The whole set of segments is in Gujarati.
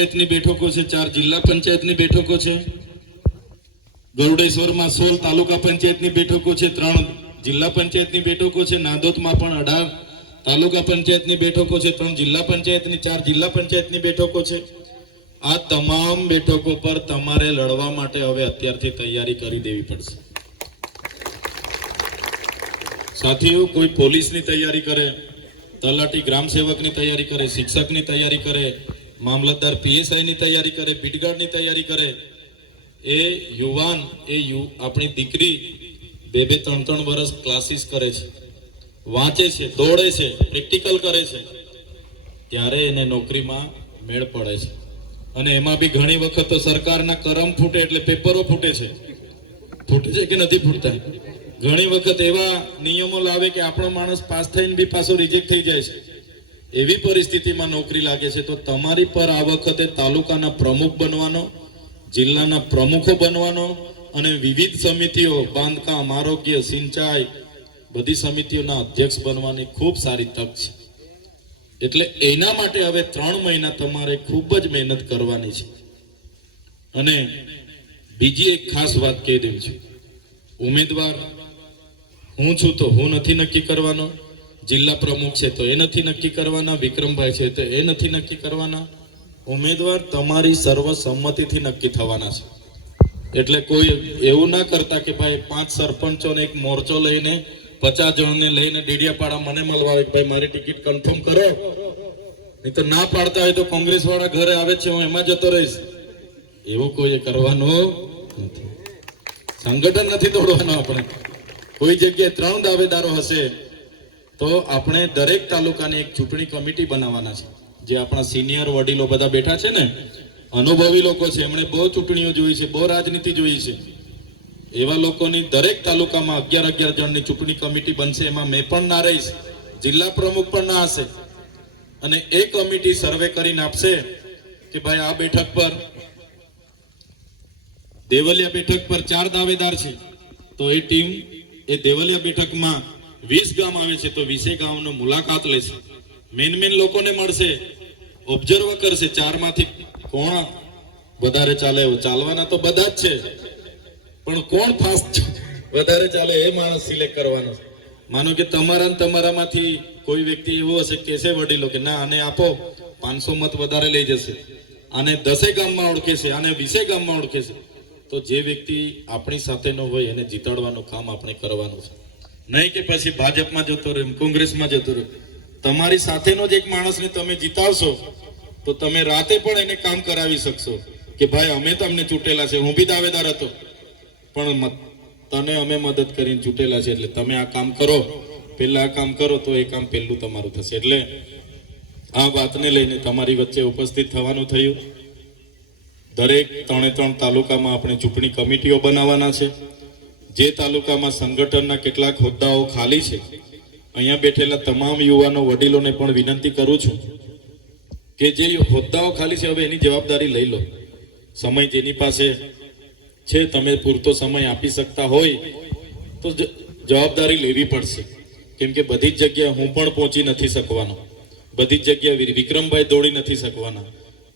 પંચાયતની બેઠકો છે, 4 જિલ્લા પંચાયતની બેઠકો છે, ગરુડેશ્વરમાં 16 તાલુકા પંચાયતની બેઠકો છે, 3 જિલ્લા પંચાયતની બેઠકો છે, નાંદોદમાં પણ 18 તાલુકા પંચાયતની બેઠકો છે, 3 જિલ્લા પંચાયતની 4 જિલ્લા પંચાયતની બેઠકો છે। આ તમામ બેઠકો પર તમારે લડવા માટે હવે અત્યારથી તૈયારી કરી દેવી પડશે। સાથીઓ, કોઈ પોલીસની તૈયારી કરે, તલાટી ગ્રામ સેવકની તૈયારી કરે, શિક્ષકની તૈયારી કરે, મામલતદાર પીએસઆઈની તૈયારી કરે, બીટગાર્ડની તૈયારી કરે, એ યુવાન આપણી દીકરી 2-3 વર્ષ ક્લાસીસ કરે છે, વાંચે છે, દોડે છે, પ્રેક્ટિકલ કરે છે, ત્યારે એને નોકરીમાં મેળ પડે છે। અને એમાં બી ઘણી વખત તો સરકારના કરમ ફૂટે એટલે પેપરો ફૂટે છે કે નથી ફૂટતા? ઘણી વખત એવા નિયમો લાવે કે આપણો માણસ પાસ થઈને બી પાછો રિજેક્ટ થઈ જાય છે। એવી પરિસ્થિતિમાં નોકરી લાગે છે તો તમારી પર આ વખતે તાલુકાના પ્રમુખ બનવાનો, જિલ્લાના પ્રમુખો બનવાનો અને વિવિધ સમિતિઓ, બાંધકામ, આરોગ્ય, સિંચાઈ, બધી સમિતિઓના અધ્યક્ષ બનવાની ખૂબ સારી તક છે। એટલે એના માટે હવે 3 મહિના તમારે ખૂબ જ મહેનત કરવાની છે। અને બીજી એક ખાસ વાત કહી દેવી છે, ઉમેદવાર હું છું તો હું નથી નક્કી કરવાનો, જિલ્લા પ્રમુખ છે તો એ નથી નક્કી કરવાના, વિક્રમભાઈ છે તો એ નથી નક્કી કરવાના। ઉમેદવાર તમારી સર્વસંમતિથી નક્કી થવાના છે। એટલે કોઈ એવું ના કરતા કે ભાઈ 5 સરપંચોને એક મોરચો લઈને 50 જણને લઈને ડેડિયાપાડા મને મળવા આવે કે ભાઈ મારી ટિકિટ કન્ફર્મ કરો, નહીં તો ના પાડતા હોય તો કોંગ્રેસ વાળા ઘરે આવે છે હું એમાં જતો રહીશ, એવું કોઈ કરવાનું નથી। સંગઠન નથી તોડવાનું। આપણે કોઈ જગ્યાએ 3 દાવેદારો હશે તો આપણે દરેક તાલુકાની એક ચૂંટણી કમિટી બનાવવાના છે। જે આપણા સિનિયર વડીલો બધા બેઠા છે ને, અનુભવી લોકો છે, એમણે બહુ ચૂંટણીઓ જોઈ છે, બહુ રાજનીતિ જોઈ છે, એવા લોકોની દરેક તાલુકામાં 11 જણની ચૂંટણી કમિટી બનશે। એમાં મેં પણ ના રહીશ, જિલ્લા પ્રમુખ પણ ના હશે, અને એ કમિટી સર્વે કરીને આપશે કે ભાઈ આ બેઠક પર, દેવલિયા બેઠક પર 4 દાવેદાર છે તો એ ટીમ એ દેવલિયા બેઠકમાં 20 ગામ આવે છે તો 20 ગામનો મુલાકાત લેશે, મેન લોકોને મળશે, ઓબ્ઝર્વ કરશે 4 માંથી કોણ વધારે ચાલે, ચાલવાના તો બધા જ છે પણ કોણ ફાસ્ટ વધારે ચાલે એ માણસ સિલેક્ટ કરવાનો છે। માનો કે તમારામાંથી કોઈ વ્યક્તિ એવો હશે કે છે વડીલો કે ના આને આપો 500 મત વધારે લઈ જશે, આને 10 ગામમાં ઓળખે છે, આને 20 ગામમાં ઓળખે છે, તો જે વ્યક્તિ આપણી સાથેનો હોય એને જીતાડવાનું કામ આપણે કરવાનું છે। નહીં કે પછી ભાજપમાં જતો રહે, કોંગ્રેસમાં જતો રહે। તમારી સાથેનો જ એક માણસને તમે જીતાવશો તો તમે રાતે પણ એને કામ કરાવી શકશો કે ભાઈ અમે તમને ચૂંટેલા છે, હું બી દાવેદાર હતો પણ તને અમે મદદ કરીને ચૂંટેલા છે એટલે તમે આ કામ કરો, પહેલા આ કામ કરો તો એ કામ પહેલું તમારું થશે। એટલે આ વાતને લઈને તમારી વચ્ચે ઉપસ્થિત થવાનું થયું। દરેક 3 તાલુકામાં આપણે ચૂંટણી કમિટીઓ બનાવવાના છે। જે તાલુકામાં સંગઠનના કેટલાક હોદ્દાઓ ખાલી છે, અહીંયા બેઠેલા તમામ યુવાનો વડીલોને પણ વિનંતી કરું છું કે જે હોદ્દાઓ ખાલી છે હવે એની જવાબદારી લઈ લો। સમય જેની પાસે છે, તમે પૂરતો સમય આપી શકતા હોય તો જવાબદારી લેવી પડશે, કેમ કે બધી જ જગ્યાએ હું પણ પહોંચી નથી શકવાનો, બધી જ જગ્યાએ વિક્રમભાઈ દોડી નથી શકવાના।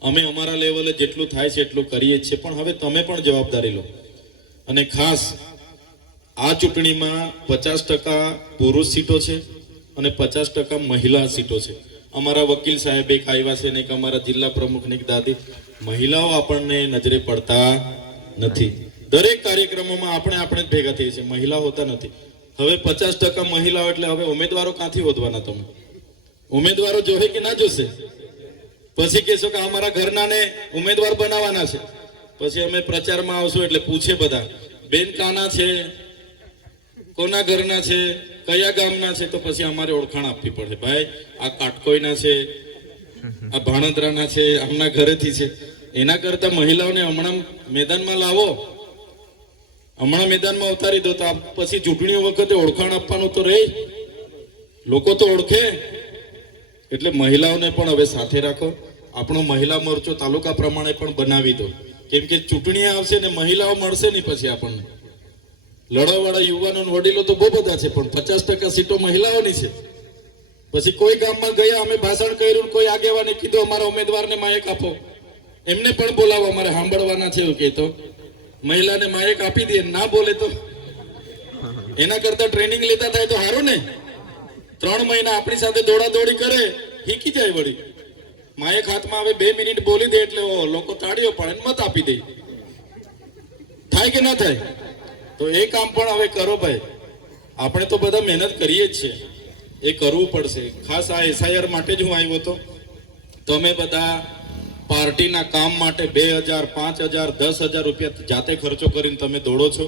અમે અમારા લેવલે જેટલું થાય છે એટલું કરીએ છીએ, પણ હવે તમે પણ જવાબદારી લો। અને ખાસ આ ચૂંટણીમાં 50% પુરુષ સીટો છે અને 50% મહિલા સીટો છે। અમારા વકીલ સાહેબ એક આવ્યા છે ને કે અમારા જિલ્લા પ્રમુખ ને દાદી, મહિલાઓ આપણને નજરે પડતા નથી। દરેક કાર્યક્રમોમાં આપણે જ ભેગા થઈએ છીએ, મહિલા હોતા નથી। હવે 50% મહિલાઓ એટલે હવે ઉમેદવારો ક્યાંથી વધવાના? તમે ઉમેદવારો જોહે કે ના જોશે? પછી કહેશો કે અમારા ઘરનાને ઉમેદવાર બનાવવાના છે, પછી અમે પ્રચારમાં આવશું એટલે પૂછે બધા બેન કાના છે, કોના ઘરના છે, કયા ગામના છે, તો પછી અમારે ઓળખાણ આપવી પડે, ભાઈ આ કાટકોઈના છે, આ ભાણોદરાના છે, આમના ઘરેથી છે। એના કરતા મહિલાઓને હમણાં મેદાનમાં લાવો, હમણાં મેદાનમાં ઉતારી દો તો પછી ચૂંટણીઓ વખતે ઓળખાણ આપવાનું તો રહે, લોકો તો ઓળખે। એટલે મહિલાઓને પણ હવે સાથે રાખો। આપણો મહિલા મોરચો તાલુકા પ્રમાણે પણ બનાવી દો, કેમ કે ચૂંટણી આવશે ને મહિલાઓ મળશે નહીં પછી આપણને। લડવાવાળા યુવાનો વડીલો તો બહુ બધા છે પણ 50% સીટો મહિલાઓની છે। પછી કોઈ ગામમાં ગયા, અમે ભાષણ કર્યું, કોઈ આગેવાને કીધું અમારા ઉમેદવારને માયક આપો, એમને પણ બોલાવો, અમારે સાંભળવાના છે એવું કહેતો. મહિલાને માયક આપી દે, ના બોલે તો એના કરતા ટ્રેનિંગ લેતા થાય તો સારું ને. 3 મહિના આપણી સાથે દોડાદોડી કરે, શીખી જાય. વળી માયક હાથમાં આવે, 2 મિનિટ બોલી દે એટલે લોકો તાળીઓ પાડે, મત આપી દે. થાય કે ના થાય? તો એ કામ પણ હવે કરો ભાઈ. આપણે તો બધા મહેનત કરીએ જ છે, એ કરવું પડશે. ખાસ આ SIR માટે જ હું આવ્યો હતો. તમે બધા પાર્ટીના કામ માટે 2000, 5000, 10,000 રૂપિયા જાતે ખર્ચો કરીને તમે દોડો છો.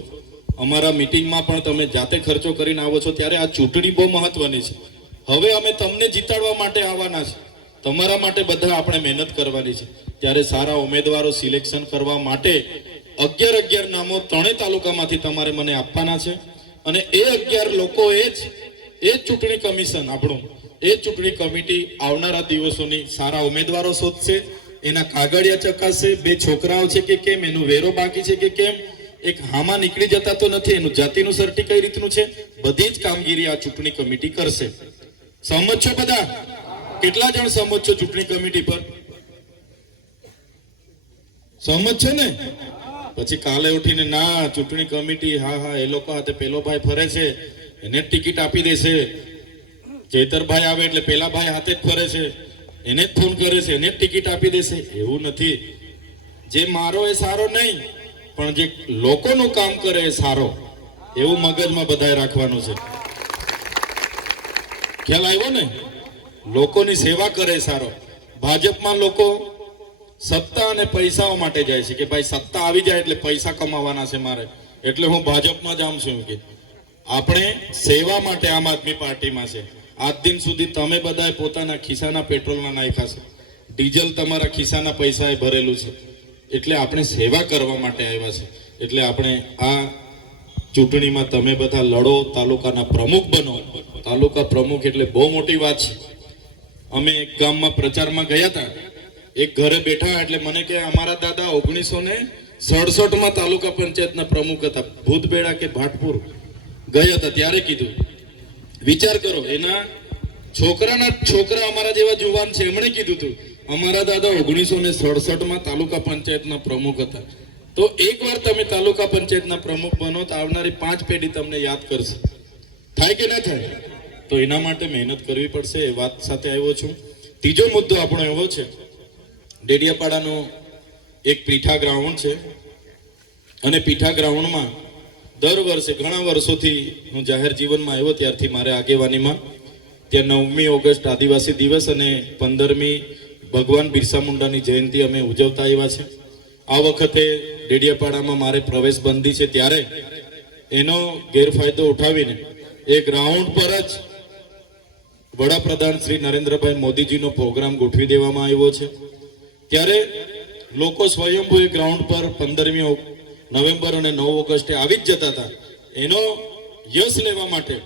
અમારા મિટિંગમાં પણ તમે જાતે ખર્ચો કરીને આવો છો. ત્યારે આ ચૂંટણી બહુ મહત્વની છે. હવે અમે તમને જીતાડવા માટે આવવાના છે. તમારા માટે બધા આપણે મહેનત કરવાની છે. ત્યારે સારા ઉમેદવારો સિલેક્શન કરવા માટે 11 નામો 3 તાલુકામાંથી તમારે મને આપવાના છે. અને એ 11 લોકો એ જ ચૂંટણી કમિશન આપણું, એ ચૂંટણી કમિટી આવનારા દિવસોની સારા ઉમેદવારો શોધશે, એના કાગળિયા ચકાસશે, 2 છોકરાઓ છે કે કેમ, એનું વેરો બાકી છે કે કેમ, એક હામાં નીકળી જતા તો નથી, એનું જાતિનું સર્ટી કઈ રીતનું છે, બધી જ કામગીરી આ ચૂંટણી કમિટી કરશે. સહમત છો બધા? કેટલા જણ સહમત છો ચૂંટણી કમિટી પર? સહમત છે ને? પછી કાલે ઉઠીને ના ચૂંટણી કમિટી હા એ લોકો હાથે પેલો ભાઈ ફરે છે, એને જ ટિકિટ આપી દેશે. ચેતરભાઈ આવે એટલે પેલા ભાઈ હાથે જ ફરે છે, એને જ ફોન કરે છે, એને જ ટિકિટ આપી દેશે. એવું નથી. જે મારો એ સારો નહીં, પણ જે લોકોનું કામ કરે એ સારો, એવું મગજમાં બધાએ રાખવાનું છે. ખ્યાલ આવ્યો ને? લોકોની સેવા કરે સારો. ભાજપમાં લોકો સત્તા અને પૈસાઓ માટે જાય છે કે ભાઈ સત્તા આવી જાય એટલે પૈસા કમાવાના છે મારે, એટલે હું ભાજપમાં જ આમ છું. કે આપણે સેવા માટે આમ આદમી પાર્ટીમાં છે. આજ દિન સુધી તમે બધાએ પોતાના ખિસ્સાના પેટ્રોલમાં નાખ્યા છે, ડીઝલ તમારા ખિસ્સાના પૈસાએ ભરેલું છે. એટલે આપણે સેવા કરવા માટે આવ્યા છે. એટલે આપણે આ ચૂંટણીમાં તમે બધા લડો, તાલુકાના પ્રમુખ બનો. તાલુકા પ્રમુખ એટલે બહુ મોટી વાત છે. અમે એક ગામમાં પ્રચારમાં ગયા હતા, એક ઘરે બેઠા એટલે મને કે અમારા દાદા 1967માં તાલુકા પંચાયતના પ્રમુખ હતા, ભૂતબેડા કે ભાટપુર ગયા હતા. ત્યારે કીધું, વિચાર કરો, એના છોકરાના છોકરા અમારા જેવા જુવાન છે, એમણે કીધું હતું અમારા દાદા 1967માં તાલુકા પંચાયતના પ્રમુખ હતા. તો એકવાર તમે તાલુકા પંચાયતના પ્રમુખ બનો તો આવનારી 5 પેઢી તમને યાદ કરશે. થાય કે ના થાય? તો એના માટે મહેનત કરવી પડશે. એ વાત સાથે આવ્યો છું. ત્રીજો મુદ્દો આપણો એવો છે, ડેડિયાપાડાનું એક પીઠા ગ્રાઉન્ડ છે, અને પીઠા ગ્રાઉન્ડમાં દર વર્ષે ઘણા વર્ષોથી હું જાહેર જીવનમાં આવ્યો ત્યારથી મારે આગેવાનીમાં ત્યાં 9મી ઓગસ્ટ આદિવાસી દિવસ અને 15મી ભગવાન બિરસા મુંડાની જયંતિ અમે ઉજવતા આવ્યા છે. આ વખતે ડેડિયાપાડામાં મારે પ્રવેશ બંધી છે, ત્યારે એનો ગેરફાયદો ઉઠાવીને એ ગ્રાઉન્ડ પર જ વડાપ્રધાન શ્રી નરેન્દ્રભાઈ મોદીજીનો પ્રોગ્રામ ગોઠવી દેવામાં આવ્યો છે. ત્યારે લોકો સ્વયંભૂ એ ગ્રાઉન્ડ પર 15મી નવેમ્બર અને 9 ઓગસ્ટે આવી જ જતા હતા. એનો યશ લેવા માટે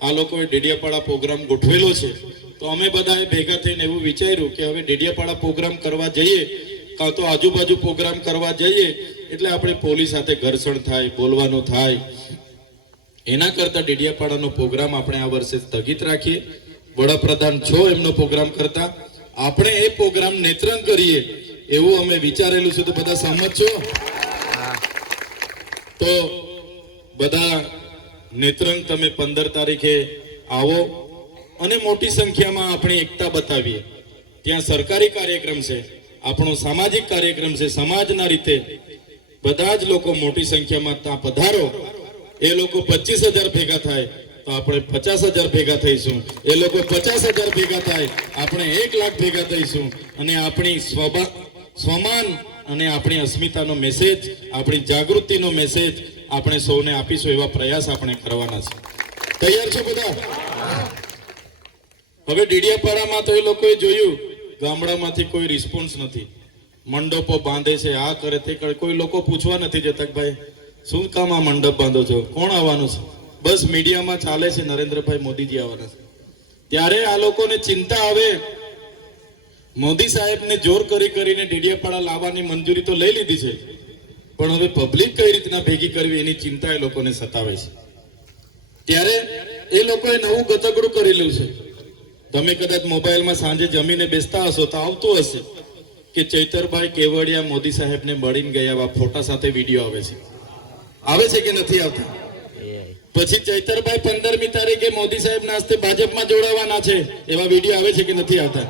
આ લોકોએ ડેડિયાપાડા પ્રોગ્રામ ગોઠવેલો છે. તો અમે બધાએ ભેગા થઈને એવું વિચાર્યું કે હવે ડેડિયાપાડા પ્રોગ્રામ કરવા જઈએ કાં તો આજુબાજુ પ્રોગ્રામ કરવા જઈએ એટલે આપણે પોલીસ સાથે ઘર્ષણ થાય, બોલવાનું થાય. એના કરતા ડેડિયાપાડાનો પ્રોગ્રામ આપણે આ વર્ષે સ્થગિત રાખીએ. વડાપ્રધાન છો એમનો પ્રોગ્રામ કરતા આપણે એ પ્રોગ્રામ નેત્રંગ કરીએ એવું અમે વિચારેલું છે. તો બધા સહમત છો? તો બધા નેત્રંગ તમે 15 તારીખે આવો અને મોટી સંખ્યામાં આપણી એકતા બતાવીએ. ત્યાં સરકારી કાર્યક્રમ છે, આપણો સામાજિક કાર્યક્રમ છે. સમાજના રીતે બધા જ લોકો મોટી સંખ્યામાં ત્યાં પધારો. એ લોકો 25,000 ભેગા થાય તો આપણે 50,000 ભેગા થઈશું. એ લોકો 50,000 ભેગા થાય, આપણે 1 લાખ ભેગા થઈશું. અને આપણી સ્વમાન અને આપણી અસ્મિતાનો મેસેજ, આપણી જાગૃતિનો મેસેજ આપણે સૌને આપીશું. એવા પ્રયાસ આપણે કરવાના છે. તૈયાર છો બધા? હવે ડેડિયાપાડામાં તો એ લોકોએ જોયું, ગામડામાંથી કોઈ રિસ્પોન્સ નથી. મંડપો બાંધે છે, આ કરે તે કરે. કોઈ લોકો પૂછવા નથી જતા કે ભાઈ શું કામ આ મંડપ બાંધો છો, કોણ આવવાનું છે? બસ મીડિયામાં ચાલે છે નરેન્દ્રભાઈ મોદીજી આવવાના છે. ત્યારે આ લોકોને ચિંતા આવે, મોદી સાહેબને જોર કરીને ડેડિયાપાડા લાવવાની મંજૂરી તો લઈ લીધી છે, પણ હવે પબ્લિક કઈ રીતના ભેગી કરવી એની ચિંતા એ લોકોને સતાવે છે. ત્યારે એ લોકોએ નવું ગતગડું કરેલું છે. તમે કદાચ મોબાઈલમાં સાંજે જમીને બેસતા હશો તો આવતું હશે કે ચૈતરભાઈ કેવડિયા મોદી સાહેબને મળીને ગયા એવા ફોટા સાથે વિડીયો આવે છે કે નથી આવતા? પછી ચૈતરભાઈ 15મી તારીખે મોદી સાહેબના હસ્તે ભાજપમાં જોડાવાના છે એવા વિડીયો આવે છે કે નથી આવતા?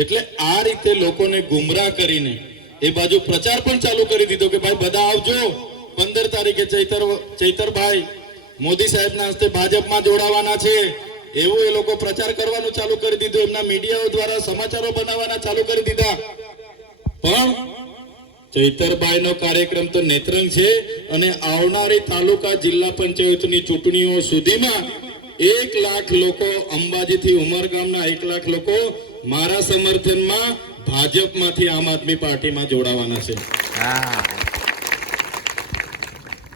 એટલે આ રીતે લોકોને ગુમરાહ કરીને એ બાજુ પ્રચાર પણ ચાલુ કરી દીધો કે ભાઈ બધા આવજો 15 તારીખે ચૈતરભાઈ મોદી સાહેબના હસ્તે ભાજપમાં જોડાવાના છે એવું એ લોકો પ્રચાર કરવાનું ચાલુ કરી દીધું. એમના મીડિયાઓ દ્વારા સમાચારો બનાવવાના ચાલુ કરી દીધા. પણ ચૈતરભાઈનો કાર્યક્રમ તો નેત્રંગ છે અને આવનારી તાલુકા જિલ્લા પંચાયતની ચૂંટણીઓ સુધીમાં 1 લાખ લોકો, અંબાજીથી ઉમરગામના 1 લાખ લોકો મારા સમર્થનમાં ભાજપમાંથી આમ આદમી પાર્ટીમાં જોડાવાના છે.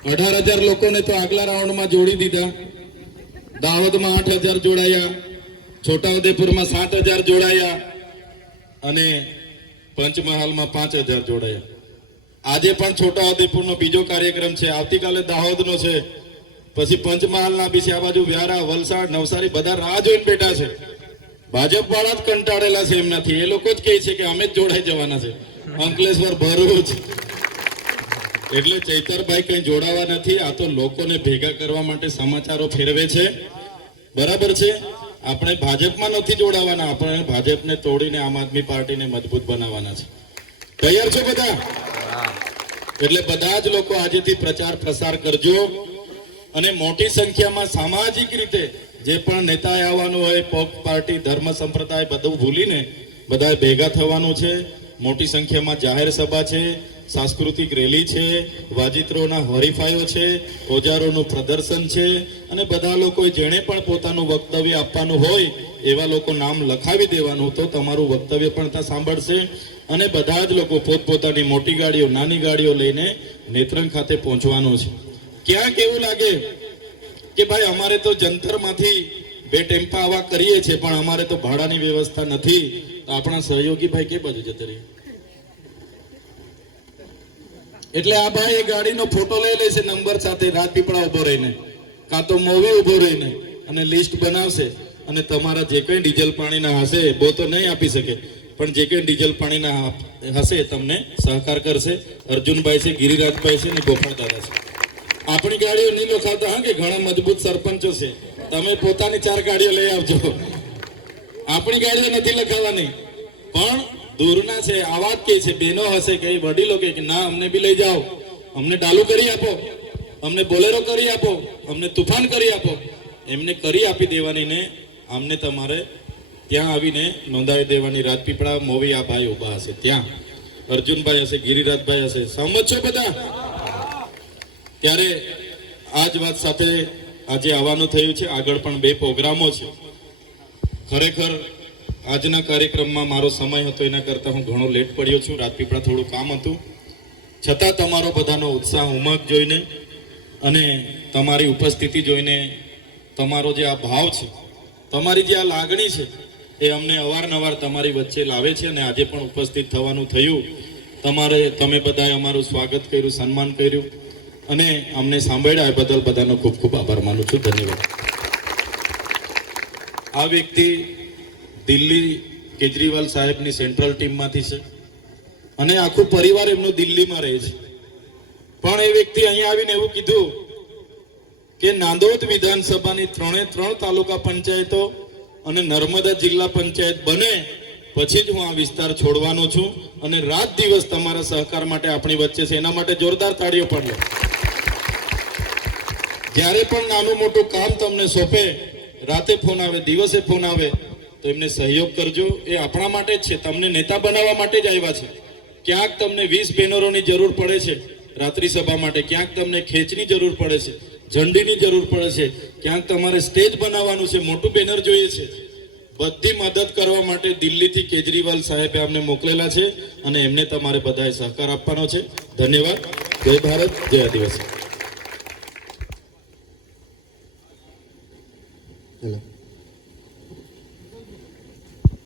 18,000 લોકોને તો આગલા રાઉન્ડમાં જોડી દીધા. દાહોદમાં 8,000 જોડાયા, છોટાઉદેપુરમાં 7,000 જોડાયા અને પંચમહાલમાં 5,000 જોડાયા. આજે પણ છોટાઉદેપુરનો બીજો કાર્યક્રમ છે, આવતીકાલે દાહોદનો છે, પછી પંચમહાલના બી છે. આ બાજુ વ્યારા, વલસાડ, નવસારી બધા રાહ જોઈને બેઠા છે. ભાજપ વાળા જ કંટાળેલા છે એમનાથી. એ લોકો જ કહે છે કે અમે જ જોડાઈ જવાના છે, અંકલેશ્વર, ભરૂચ. એટલે ચૈતરભાઈ કઈ જોડાવા નથી. આ તો લોકોને ભેગા કરવા માટે સમાચારો ફેરવે છે. બરાબર છે. આપણે ભાજપમાં નથી જોડાવાના, આપણે ભાજપને તોડીને આમ આદમી પાર્ટીને મજબૂત બનાવવાના છે. તૈયાર છો બધા? એટલે બધા જ લોકો આજેથી પ્રચાર પ્રસાર કરજો અને મોટી સંખ્યામાં સામાજિક રીતે જે પણ નેતા આવવાનું હોય, પક્ષ, પાર્ટી, ધર્મ, સંપ્રદાય બધું ભૂલીને બધા ભેગા થવાનું છે. મોટી સંખ્યામાં જાહેર સભા છે, સાંસ્કૃતિક રેલી છે, વાજિત્રોના હરીફાઈઓ છે, ઓજારોનું પ્રદર્શન છે અને બધા લોકો જેણે પણ પોતાનું વક્તવ્ય આપવાનું હોય એવા લોકો નામ લખાવી દેવાનું. તો તમારું વક્તવ્ય પણ ત્યાં સાંભળશે અને બધા જ લોકો પોતપોતાની મોટી ગાડીઓ, નાની ગાડીઓ લઈને નેત્રંગ ખાતે પહોંચવાનું છે. ક્યાંક એવું લાગે કે ભાઈ અમારે તો જંતરમાંથી 2 ટેમ્પા આવા કરીએ છીએ પણ અમારે તો ભાડાની વ્યવસ્થા નથી, તો આપણા સહયોગી ભાઈ કે બાજુ જતા રહીએ? એટલે આ ભાઈ એ ગાડીનો ફોટો લઈ લેશે નંબર સાથે, રાજપીપળા ઉભો રહીને કાં તો મોવી ઉભો રહીને અને લિસ્ટ બનાવશે અને તમારા જે કંઈ ડીઝલ પાણીના હશે, બહુ તો નહીં આપી શકે પણ જે કંઈ ડીઝલ પાણીના હશે તમને સહકાર કરશે. અર્જુનભાઈ છે, ગિરિરાજભાઈ છે ને ગોપાલ દાદા છે. આપણી ગાડીઓ નહીં લખાવતા. હા, કે ઘણા મજબૂત સરપંચો છે, તમે પોતાની 4 ગાડીઓ લઈ આવજો. આપણી ગાડીઓ નથી લખાવવાની. પણ દૂરના છે, આવા જ કે છે, બહેનો હશે, કે વડીલો કે ના અમને બી લઈ જાઓ, અમને ડાલુ કરી આપો, અમને બોલેરો કરી આપો, અમને તુફાન કરી આપો. એમને કરી આપી દેવાની ને અમને તમારે ત્યાં આવીને નોંધાવી દેવાની. રાજપીપળા, મોવી આ ભાઈ ઉભા હશે ત્યાં, અર્જુનભાઈ હશે, ગિરિરાજભાઈ હશે. સહમત છો બધા? ત્યારે આ જ વાત સાથે આજે આવવાનું થયું છે. આગળ પણ 2 પ્રોગ્રામો છે. ખરેખર આજના કાર્યક્રમમાં મારો સમય હતો એના કરતાં હું ઘણો લેટ પડ્યો છું. રાજપીપળા થોડું કામ હતું, છતાં તમારો બધાનો ઉત્સાહ, ઉમંગ જોઈને અને તમારી ઉપસ્થિતિ જોઈને, તમારો જે આ ભાવ છે, તમારી જે આ લાગણી છે એ અમને અવારનવાર તમારી વચ્ચે લાવે છે અને આજે પણ ઉપસ્થિત થવાનું થયું. તમે બધાએ અમારું સ્વાગત કર્યું, સન્માન કર્યું અને અમને સાંભળ્યા એ બદલ બધાનો ખૂબ ખૂબ આભાર માનું છું. ધન્યવાદ. આ વ્યક્તિ દિલ્હી કેજરીવાલ સાહેબની સેન્ટ્રલ ટીમમાંથી છે અને આખું પરિવાર એમનો દિલ્હીમાં રહે છે. પણ એ વ્યક્તિ અહીંયા આવીને એવું કીધું કે નાંદોદ વિધાનસભાની 3 તાલુકા પંચાયતો અને નર્મદા જિલ્લા પંચાયત બને પછી જ હું આ વિસ્તાર છોડવાનો છું અને રાત દિવસ તમારા સહકાર માટે આપણી વચ્ચે છે. એના માટે જોરદાર તાળીઓ પાડો. જ્યારે પણ નાનું મોટું કામ તમને સોંપે, રાતે ફોન આવે, દિવસે ફોન આવે, તો એમને સહયોગ કરજો. એ આપણા માટે જ છે, તમને નેતા બનાવવા માટે જ આવ્યા છે. ક્યાંક તમને 20 બેનરોની જરૂર પડે છે રાત્રિ સભા માટે, ક્યાંક તમને ખેંચની જરૂર પડે છે, ઝંડીની જરૂર પડે છે, ક્યાંક તમારે સ્ટેજ બનાવવાનું છે, મોટું બેનર જોઈએ છે. બધી મદદ કરવા માટે દિલ્હીથી કેજરીવાલ સાહેબે અમને મોકલેલા છે અને એમને તમારે બધાએ સહકાર આપવાનો છે. ધન્યવાદ. જય ભારત, જય આદિવાસી.